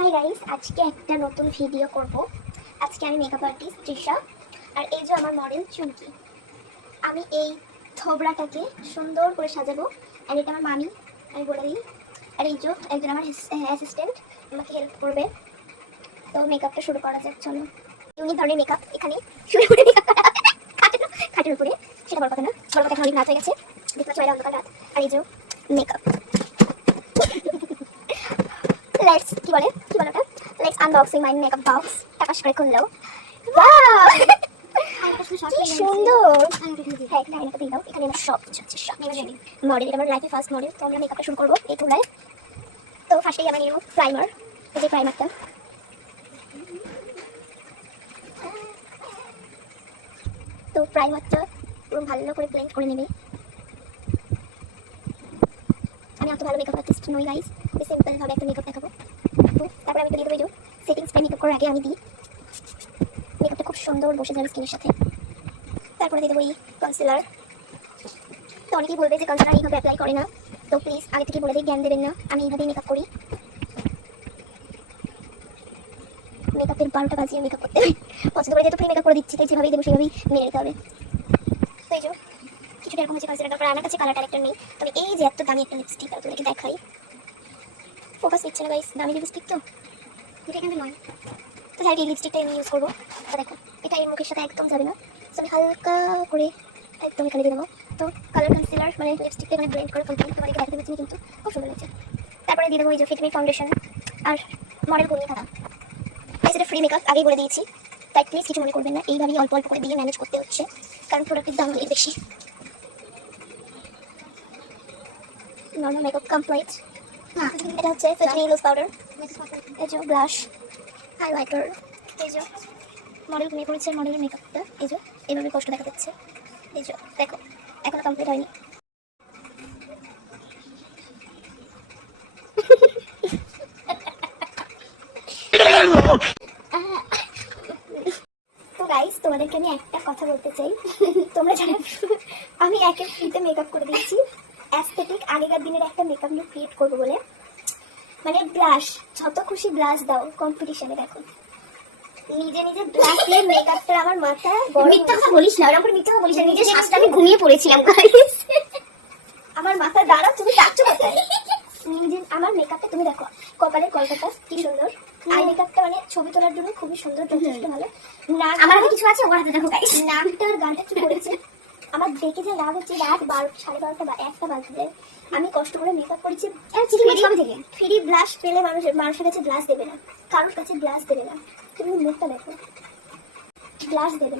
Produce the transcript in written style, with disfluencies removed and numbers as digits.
Hi guys, আজকে একটা নতুন ভিডিও করব। আজকে আমি মেকআপ আর্টিস্ট তৃষা, আর এই যে আমার মডেল চুমকি। আমি এই থোবড়াটাকে সুন্দর করে সাজাবো, আর এটা আমার মামি, আমি বলে দিই। আর এই যে একজন আমার অ্যাসিস্ট্যান্ট আমাকে হেল্প করবে। তো মেকআপটা শুরু করা যাক, চলো। ইউনিক ধরনের মেকআপ এখানে শুরু করে খাটের উপরে, সেটা বড় কথা না, বড় কথা এখন অনেক রাত হয়ে গেছে, দেখতে পাচ্ছি বাইরে অন্ধকার রাত। আর এই যে মেকআপ, কি বলে ওটা, let's unboxing my makeup box. টাকাশ করে খুললো, ওয়াও কি সুন্দর। হ্যাঁ, এখানে আয়নাটা দিয়ে দাও, এখানে আমার সব কিছু আছে, সব মডেল। এটা আমার লাইফে ফার্স্ট মডেল। তো আমরা মেকআপটা শুরু করবো এই তুলায়। তো ফার্স্টেই আমরা নিয়ে নেবো প্রাইমার, এই যে প্রাইমারটা। তো প্রাইমারটা পুরো ভালো করে ব্লেন্ড করে নেবে। আমি এত ভালো মেকআপ আর্টিস্ট নই গাইস, সিম্পল ভাবে একটা মেকআপ দেখাবো। তো তারপরে আমি তো দিয়ে দেবো এই যে সেটিং স্প্রে। মেকআপ করার আগে আমি দিই, মেকআপটা খুব সুন্দর বসে যাবে স্কিনের সাথে। তারপরে দিয়ে দেবো এই কনসিলার। তো অনেকেই বলবে যে কনসিলার এইভাবে অ্যাপ্লাই করে না, তো প্লিজ আগে থেকে বলে দিই, জ্ঞান দেবেন না, আমি এইভাবেই মেকআপ করি। মেকআপের 12টা বাজিয়ে মেকআপ করতে হয়, পছন্দ করে যেহেতু ফ্রি মেকআপ করে দিচ্ছি, তাই যেভাবেই দেবো সেভাবেই মেনে নিতে হবে। তো এই যে কিছুটা এরকম হচ্ছে কনসিলার। তারপরে আমার কাছে কালার ক্যারেক্টার নেই, তবে এই যে এত দামি একটা লিপস্টিক আপনাদেরকে দেখাই। ফোকাস নিচ্ছে না গাইস, দামি লিপস্টিক তো এটা কিন্তু নয়। তো যাই, এই লিপস্টিকটা আমি ইউজ করবো। তো দেখো, এটা এই মুখের সাথে একদম যাবে না, তো আমি হালকা করে একদম এখানে দিয়ে দেবো। তো কালার কনসিলার মানে লিপস্টিকটা এখানে ব্লেন্ড করে কমপ্লিট, তোমাদেরকে দেখাতে পাচ্ছি কিন্তু খুব সুন্দর লাগছে। তারপরে দিয়ে দেবো এই যে ফিটমি ফাউন্ডেশন আর মডেল করিয়ে থাকা। এটা ফ্রি মেকআপ আগেই বলে দিয়েছি, তাই প্লিজ কিছু মনে করবেন না, এইভাবেই অল্প অল্প করে দিয়ে ম্যানেজ করতে হচ্ছে, কারণ প্রোডাক্টের দাম অনেক বেশি। Normal makeup complete. এটা হচ্ছে ফিটমি লুজ পাউডার, এই যে ব্লাশ, হাইলাইটার, এই যে মডেল ঘুমিয়ে পড়েছে, মডেলের মেকআপটা এই যে এইভাবে কষ্ট দেখা যাচ্ছে। এই যে দেখো, এখনো কমপ্লিট হয়নি। তো গাইস, তোমাদেরকে আমি একটা কথা বলতে চাই, তোমরা জানো আমি একের ফ্রিতে মেকআপ করে দিয়েছি, অ্যাস্থেটিক আগেকার দিনের একটা মেকআপ লুক ক্রিয়েট করবো বলে। মানে ব্লাশ, যত খুশি ব্লাশ দাও কম্পিটিশনে। দেখো নিজে নিজে ব্লাশ দিয়ে মেকআপটা আমার মাথা মিথ্যা কথা বলিস না, ওরকম মিথ্যা কথা বলিস না, নিজে শ্বাসটা আমি ঘুমিয়ে পড়েছিলাম গাইস, আমার মাথা দাঁড়া, তুমি যাচ্ছ কোথায়? নিজে আমার মেকআপটা তুমি দেখো, কপালের কলকাতা কি সুন্দর, আই মেকআপটা মানে ছবি তোলার জন্য খুবই সুন্দর, যথেষ্ট ভালো। নাক আমার হাতে কিছু আছে, ওর হাতে দেখো গাইস, নাকটা আর গানটা কি করেছে আমার দেখে যে রাগ হচ্ছে। রাত 12, 12:30 বা 1টা বাজে, আমি কষ্ট করে মেকআপ করেছি। ফ্রি ব্লাশ পেলে মানুষের কাছে ব্লাশ দেবে না, কারোর কাছে ব্লাশ দেবে না। তুমি মুখটা দেখো, ব্লাশ দেবে না।